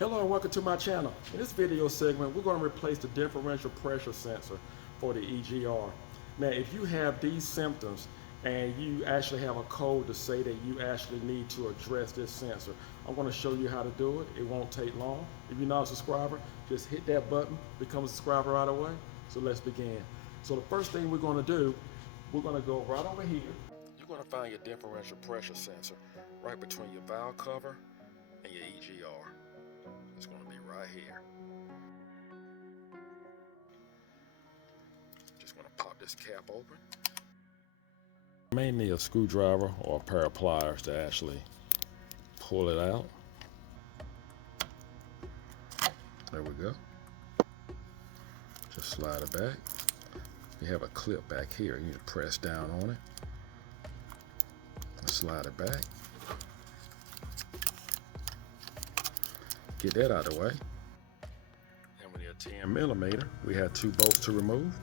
Hello and welcome to my channel. In this video segment, we're going to replace the differential pressure sensor for the EGR. Now, if you have these symptoms and you actually have a code to say that you actually need to address this sensor, I'm going to show you how to do it. It won't take long. If you're not a subscriber, just hit that button, become a subscriber right away. So let's begin. So the first thing we're going to do, we're going to go right over here. You're going to find your differential pressure sensor right between your valve cover and your EGR. It's going to be right here. Just going to pop this cap open. You may need a screwdriver or a pair of pliers to actually pull it out. There we go. Just slide it back. You have a clip back here. You need to press down on it. Slide it back. Get that out of the way. And with a 10 millimeter, we have 2 bolts to remove.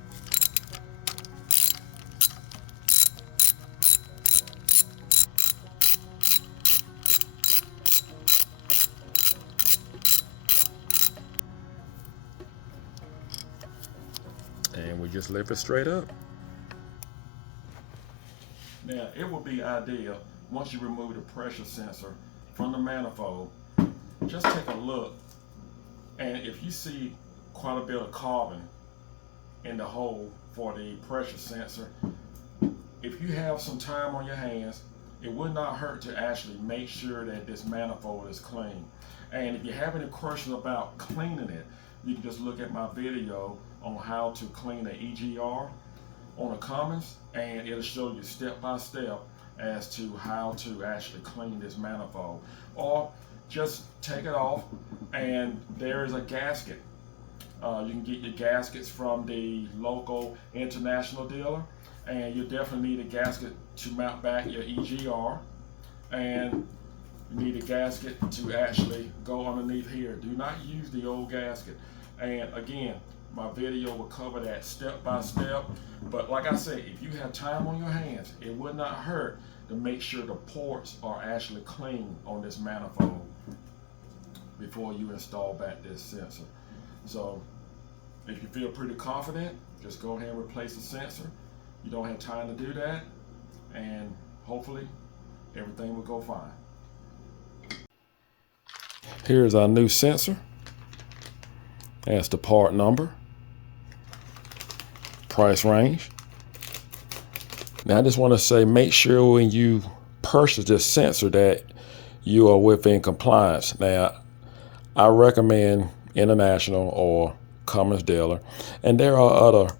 And we just lift it straight up. Now, it would be ideal once you remove the pressure sensor from the manifold, just take a look, and if you see quite a bit of carbon in the hole for the pressure sensor, if you have some time on your hands, it would not hurt to actually make sure that this manifold is clean. And if you have any questions about cleaning it, you can just look at my video on how to clean an EGR on a Cummins, and it'll show you step by step as to how to actually clean this manifold. Or just take it off, and there is a gasket. You can get your gaskets from the local international dealer, and you definitely need a gasket to mount back your EGR, and you need a gasket to actually go underneath here. Do not use the old gasket. And again, my video will cover that step by step, but like I said, if you have time on your hands, it would not hurt to make sure the ports are actually clean on this manifold before you install back this sensor. So if you feel pretty confident, just go ahead and replace the sensor. You don't have time to do that, and hopefully everything will go fine. Here's our new sensor. That's the part number, price range. Now I just want to say, make sure when you purchase this sensor that you are within compliance. Now, I recommend International or Cummins dealer, and there are other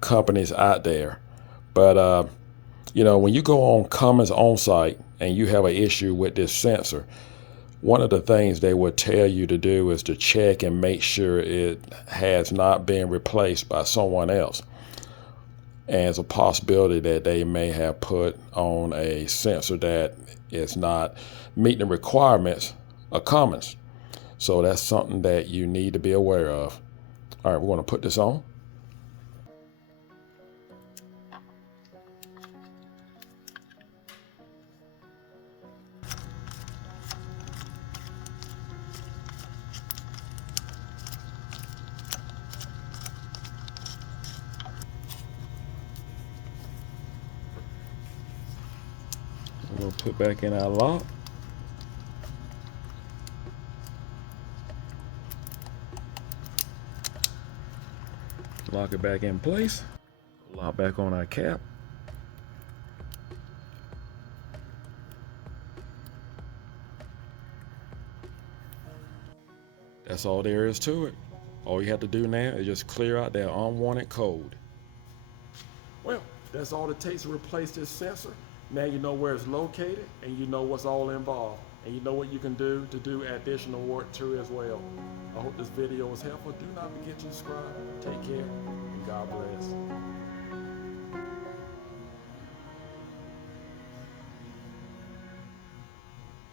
companies out there. But you know, when you go on Cummins on site and you have an issue with this sensor, one of the things they would tell you to do is to check and make sure it has not been replaced by someone else. And it's a possibility that they may have put on a sensor that is not meeting the requirements of Cummins. So that's something that you need to be aware of. All right, we're going to put this on. We'll put back in our lock. Lock it back in place. Lock back on our cap. That's all there is to it. All you have to do now is just clear out that unwanted code. Well, that's all it takes to replace this sensor. Now you know where it's located, and you know what's all involved, and you know what you can do to do additional work too as well. I hope this video was helpful. Do not forget to subscribe. Take care, and God bless.